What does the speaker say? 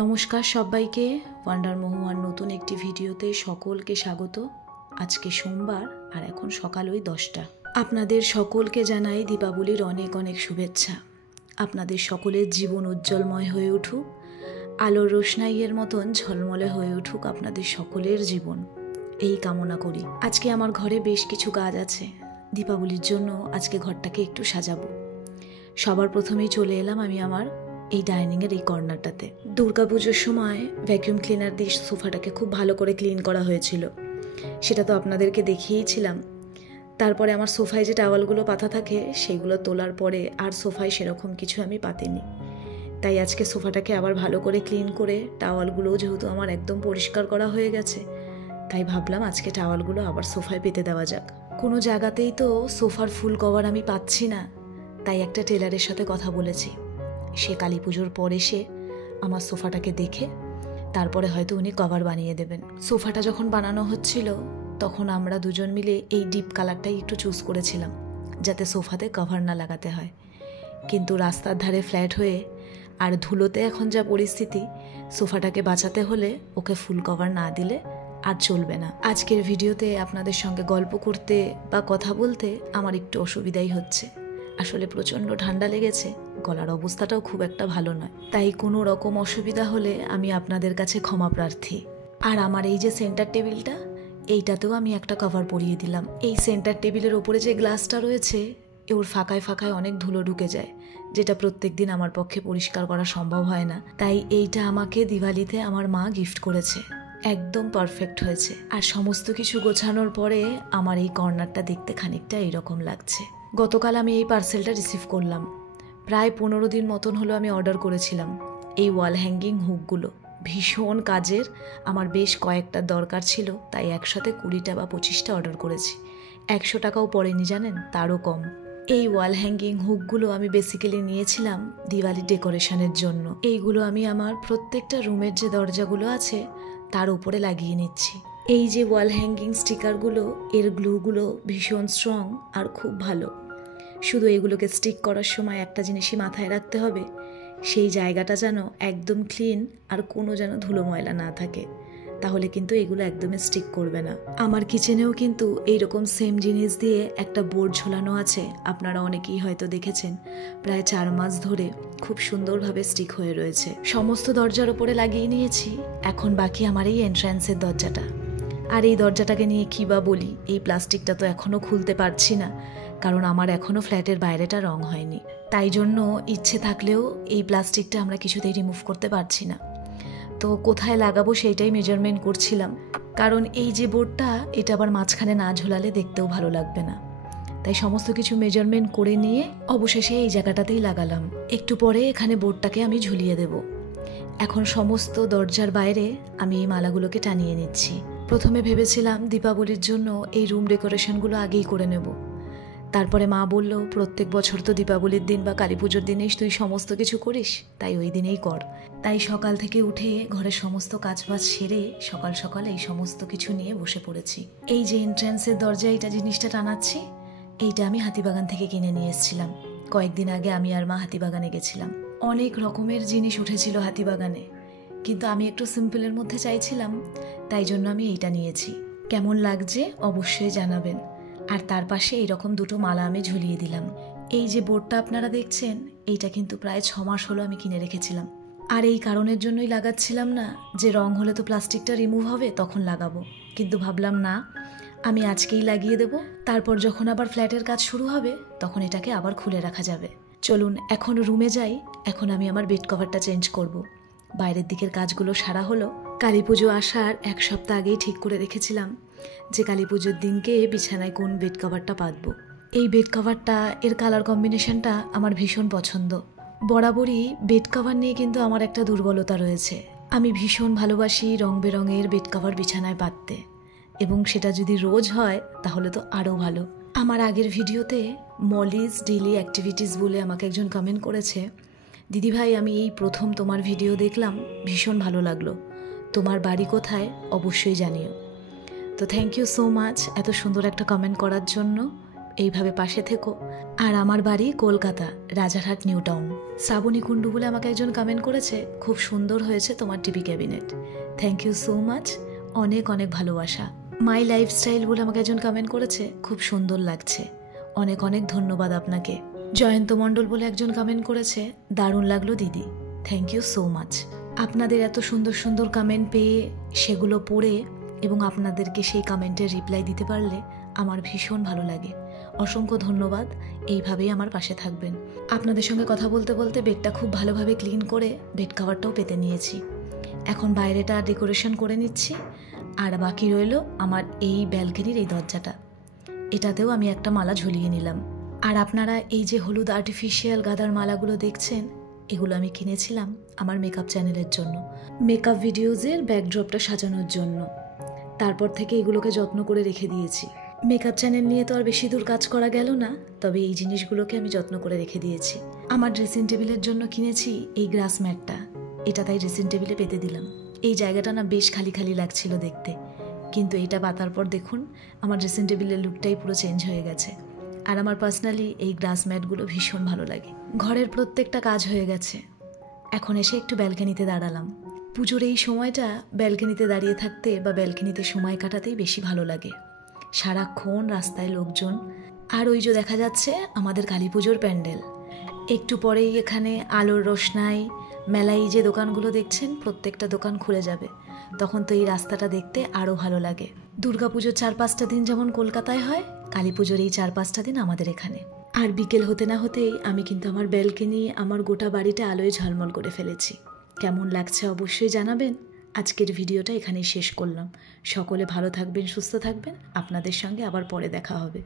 নমস্কার সবাইকে, ওয়ান্ডার মহুয়ার নতুন একটি ভিডিওতে সকলকে স্বাগত। আজকে সোমবার আর এখন সকাল ওই 10টা। আপনাদের সকলকে জানাই দীপাবলির অনেক অনেক শুভেচ্ছা। আপনাদের সকলের জীবন উজ্জ্বলময় হয়ে উঠুক, আলোর রোশনাইয়ের মতন ঝলমলে হয়ে উঠুক আপনাদের সকলের জীবন, এই কামনা করি। আজকে আমার ঘরে বেশ কিছু কাজ আছে। দীপাবলির জন্য আজকে ঘরটাকে একটু সাজাবো। সবার প্রথমেই চলে এলাম আমি আমার এই ডাইনিংয়ের এই কর্নারটাতে। দুর্গাপুজোর সময় ভ্যাকিউম ক্লিনার দিয়ে সোফাটাকে খুব ভালো করে ক্লিন করা হয়েছিল, সেটা তো আপনাদেরকে দেখিয়েছিলাম। তারপরে আমার সোফায় যে টাওয়ালগুলো পাতা থাকে সেগুলো তোলার পরে আর সোফায় সেরকম কিছু আমি পাতিনি। তাই আজকে সোফাটাকে আবার ভালো করে ক্লিন করে টাওয়ালগুলোও যেহেতু আমার একদম পরিষ্কার করা হয়ে গেছে, তাই ভাবলাম আজকে টাওয়ালগুলো আবার সোফায় পেতে দেওয়া যাক। কোনো জায়গাতেই তো সোফার ফুল কভার আমি পাচ্ছি না, তাই একটা টেলারের সাথে কথা বলেছি। সে কালী পুজোর পর এসে আমার সোফাটাকে দেখে তারপরে হয়তো উনি কভার বানিয়ে দেবেন। সোফাটা যখন বানানো হচ্ছিল তখন আমরা দুজন মিলে এই ডিপ কালারটাই একটু চুজ করেছিলাম, যাতে সোফাতে কভার না লাগাতে হয়। কিন্তু রাস্তার ধারে ফ্ল্যাট হয়ে আর ধুলোতে এখন যা পরিস্থিতি, সোফাটাকে বাঁচাতে হলে ওকে ফুল কভার না দিলে আর চলবে না। আজকের ভিডিওতে আপনাদের সঙ্গে গল্প করতে বা কথা বলতে আমার একটু অসুবিধাই হচ্ছে। আসলে প্রচণ্ড ঠান্ডা লেগেছে, গলার অবস্থাটাও খুব একটা ভালো নয়, তাই কোনো রকম অসুবিধা হলে আমি আপনাদের কাছে ক্ষমা প্রার্থী। আর আমার এই যে সেন্টার টেবিলটা, এইটাতেও আমি একটা কভার পরিয়ে দিলাম। এই সেন্টার টেবিলের ওপরে যে গ্লাসটা রয়েছে, ওর ফাঁকায় ফাঁকায় অনেক ধুলো ঢুকে যায়, যেটা প্রত্যেক দিন আমার পক্ষে পরিষ্কার করা সম্ভব হয় না। তাই এইটা আমাকে দিওয়ালিতে আমার মা গিফট করেছে, একদম পারফেক্ট হয়েছে। আর সমস্ত কিছু গোছানোর পরে আমার এই কর্নারটা দেখতে খানিকটা এইরকম লাগছে। গতকাল আমি এই পার্সেলটা রিসিভ করলাম। প্রায় 15 দিন মতন হলো আমি অর্ডার করেছিলাম এই ওয়াল হ্যাঙ্গিং হুকগুলো। ভীষণ কাজের, আমার বেশ কয়েকটা দরকার ছিল, তাই একসাথে 20টা বা 25টা অর্ডার করেছি। 100 টাকাও পড়েনি জানেন, তারও কম। এই ওয়াল হ্যাঙ্গিং হুকগুলো আমি বেসিক্যালি নিয়েছিলাম দিওয়ালি ডেকোরেশনের জন্য। এইগুলো আমি আমার প্রত্যেকটা রুমের যে দরজাগুলো আছে তার উপরে লাগিয়ে নিচ্ছি। এই যে ওয়াল হ্যাঙ্গিং স্টিকারগুলো, এর গ্লুগুলো ভীষণ স্ট্রং আর খুব ভালো। শুধু এগুলোকে স্টিক করার সময় একটা জিনিসই মাথায় রাখতে হবে, সেই জায়গাটা যেন একদম ক্লিন আর কোনো যেন ধুলো ময়লা না থাকে, তাহলে কিন্তু এগুলো একদমই স্টিক করবে না। আমার কিচেনেও কিন্তু এইরকম সেম জিনিস দিয়ে একটা বোর্ড ঝোলানো আছে, আপনারা অনেকেই হয়তো দেখেছেন। প্রায় 4 মাস ধরে খুব সুন্দরভাবে স্টিক হয়ে রয়েছে। সমস্ত দরজার ওপরে লাগিয়ে নিয়েছি, এখন বাকি আমার এই এন্ট্রান্সের দরজাটা। আর এই দরজাটাকে নিয়ে কী বা বলি, এই প্লাস্টিকটা তো এখনও খুলতে পারছি না, কারণ আমার এখনও ফ্ল্যাটের বাইরেটা রং হয়নি। তাই জন্য ইচ্ছে থাকলেও এই প্লাস্টিকটা আমরা কিছুতেই রিমুভ করতে পারছি না। তো কোথায় লাগাবো সেইটাই মেজারমেন্ট করছিলাম, কারণ এই যে বোর্ডটা, এটা আবার মাঝখানে না ঝোলালে দেখতেও ভালো লাগবে না। তাই সমস্ত কিছু মেজারমেন্ট করে নিয়ে অবশেষে এই জায়গাটাতেই লাগালাম। একটু পরে এখানে বোর্ডটাকে আমি ঝুলিয়ে দেব। এখন সমস্ত দরজার বাইরে আমি এই মালাগুলোকে টানিয়ে নিচ্ছি। প্রথমে ভেবেছিলাম দীপাবলির জন্য এই রুম ডেকোরেশনগুলো আগেই করে নেব। তারপরে মা বলল, প্রত্যেক বছর তো দীপাবলির দিন বা কালী পুজোর দিনেই তুই সমস্ত কিছু করিস, তাই ওই দিনেই কর। তাই সকাল থেকে উঠে ঘরের সমস্ত কাজবাজ সেরে সকাল সকাল এই সমস্ত কিছু নিয়ে বসে পড়েছি। এই যে এন্ট্রান্সের দরজা, এইটা জিনিসটা টানাচ্ছি, এইটা আমি হাতিবাগান থেকে কিনে নিয়ে এসেছিলাম। কয়েকদিন আগে আমি আর মা হাতিবাগানে গেছিলাম। অনেক রকমের জিনিস উঠেছিল হাতিবাগানে, কিন্তু আমি একটু সিম্পলের মধ্যে চাইছিলাম, তাই জন্য আমি এইটা নিয়েছি। কেমন লাগছে অবশ্যই জানাবেন। আর তার পাশে এইরকম 2টো মালা আমি ঝুলিয়ে দিলাম। এই যে বোর্ডটা আপনারা দেখছেন, এইটা কিন্তু প্রায় 6 মাস হলো আমি কিনে রেখেছিলাম। আর এই কারণের জন্যই লাগাচ্ছিলাম না যে রং হলে তো প্লাস্টিকটা রিমুভ হবে তখন লাগাবো, কিন্তু ভাবলাম না, আমি আজকেই লাগিয়ে দেব। তারপর যখন আবার ফ্ল্যাটের কাজ শুরু হবে তখন এটাকে আবার খুলে রাখা যাবে। চলুন এখন রুমে যাই। এখন আমি আমার বেড কভারটা চেঞ্জ করব। বাইরের দিকের কাজগুলো সারা হলো। কালী পুজো আসার 1 সপ্তাহ আগেই ঠিক করে রেখেছিলাম যে কালী পুজোর দিনকে বিছানায় কোন বেড কভারটা পাতবো। এই বেড কভারটা, এর কালার কম্বিনেশনটা আমার ভীষণ পছন্দ। বরাবরই বেড কভার নিয়ে কিন্তু আমার একটা দুর্বলতা রয়েছে। আমি ভীষণ ভালোবাসি রং বেরঙের বেড কভার বিছানায় পাততে, এবং সেটা যদি রোজ হয় তাহলে তো আরও ভালো। আমার আগের ভিডিওতে মলিজ ডেইলি অ্যাক্টিভিটিস বলে আমাকে একজন কমেন্ট করেছে, দিদিভাই আমি এই প্রথম তোমার ভিডিও দেখলাম, ভীষণ ভালো লাগলো, তোমার বাড়ি কোথায় অবশ্যই জানিও। তো থ্যাংক ইউ সো মাচ এত সুন্দর একটা কমেন্ট করার জন্য। এইভাবে পাশে থেকো। আর আমার বাড়ি কলকাতা, রাজারহাট নিউ টাউন। শ্রাবণী কুণ্ডু বলে আমাকে একজন কমেন্ট করেছে, খুব সুন্দর হয়েছে তোমার TV cabinet. Thank you so much, অনেক অনেক ভালোবাসা। মাই লাইফস্টাইল বলে আমাকে একজন কমেন্ট করেছে, খুব সুন্দর লাগছে। অনেক অনেক ধন্যবাদ আপনাকে। জয়ন্ত মণ্ডল বলে একজন কমেন্ট করেছে, দারুণ লাগলো দিদি। Thank you so much. আপনাদের এত সুন্দর সুন্দর কমেন্ট পেয়ে, সেগুলো পড়ে এবং আপনাদেরকে সেই কমেন্টের রিপ্লাই দিতে পারলে আমার ভীষণ ভালো লাগে। অসংখ্য ধন্যবাদ, এইভাবেই আমার পাশে থাকবেন। আপনাদের সঙ্গে কথা বলতে বলতে বেডটা খুব ভালোভাবে ক্লিন করে বেড কভারটাও পেতে নিয়েছি। এখন বাইরেটা ডেকোরেশন করে নিচ্ছি। আর বাকি রইল আমার এই ব্যালকনির এই দরজাটা, এটাতেও আমি একটা মালা ঝুলিয়ে নিলাম। আর আপনারা এই যে হলুদ আর্টিফিশিয়াল গাঁদার মালাগুলো দেখছেন, এগুলো আমি কিনেছিলাম আমার মেকআপ চ্যানেলের জন্য, মেকআপ ভিডিওজের ব্যাকড্রপটা সাজানোর জন্য। তারপর থেকে এগুলোকে যত্ন করে রেখে দিয়েছি। মেকআপ চ্যানেল নিয়ে তো আর বেশি দূর কাজ করা গেল না, তবে এই জিনিসগুলোকে আমি যত্ন করে রেখে দিয়েছি। আমার ড্রেসিং টেবিলের জন্য কিনেছি এই গ্রাস ম্যাটটা, এটা তাই ড্রেসিং টেবিলে পেতে দিলাম। এই জায়গাটা না বেশ খালি খালি লাগছিল দেখতে, কিন্তু এটা পাতার পর দেখুন আমার ড্রেসিং টেবিলের লুকটাই পুরো চেঞ্জ হয়ে গেছে। আর আমার পার্সোনালি এই গ্রাস ম্যাটগুলো ভীষণ ভালো লাগে। ঘরের প্রত্যেকটা কাজ হয়ে গেছে, এখন এসে একটু ব্যালকনিতে দাঁড়ালাম। পুজোর এই সময়টা ব্যালকনিতে দাঁড়িয়ে থাকতে বা ব্যালকনিতে সময় কাটাতেই বেশি ভালো লাগে। সারাক্ষণ রাস্তায় লোকজন, আর ওই যে দেখা যাচ্ছে আমাদের কালী পুজোর প্যান্ডেল। একটু পরেই এখানে আলোর রোশনাই, মেলাই যে দোকানগুলো দেখছেন, প্রত্যেকটা দোকান খুলে যাবে। তখন তো এই রাস্তাটা দেখতে আরও ভালো লাগে। দুর্গাপুজোর 4-5টা দিন যেমন কলকাতায় হয়, কালী পুজোর এই 4-5টা দিন আমাদের এখানে। আর বিকেল হতে না হতেই আমি কিন্তু আমার ব্যালকনি, আমার গোটা বাড়িটা আলোয় ঝলমল করে ফেলেছি। কেমন লাগছে অবশ্যই জানাবেন। আজকের ভিডিওটা এখানেই শেষ করলাম। সকলে ভালো থাকবেন, সুস্থ থাকবেন। আপনাদের সঙ্গে আবার পরে দেখা হবে।